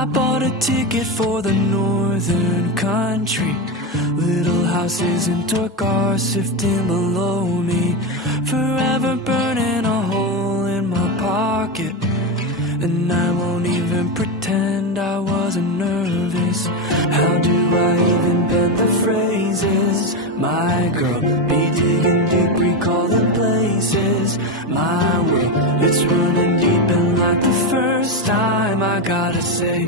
I bought a ticket for the northern country. Little houses in Torcar sifting below me, forever burning a hole in my pocket. And I won't even pretend I wasn't nervous. How do I even bend the phrases? My girl, be digging deep, recalling places. My world, it's running deep, and like the first time I gotta say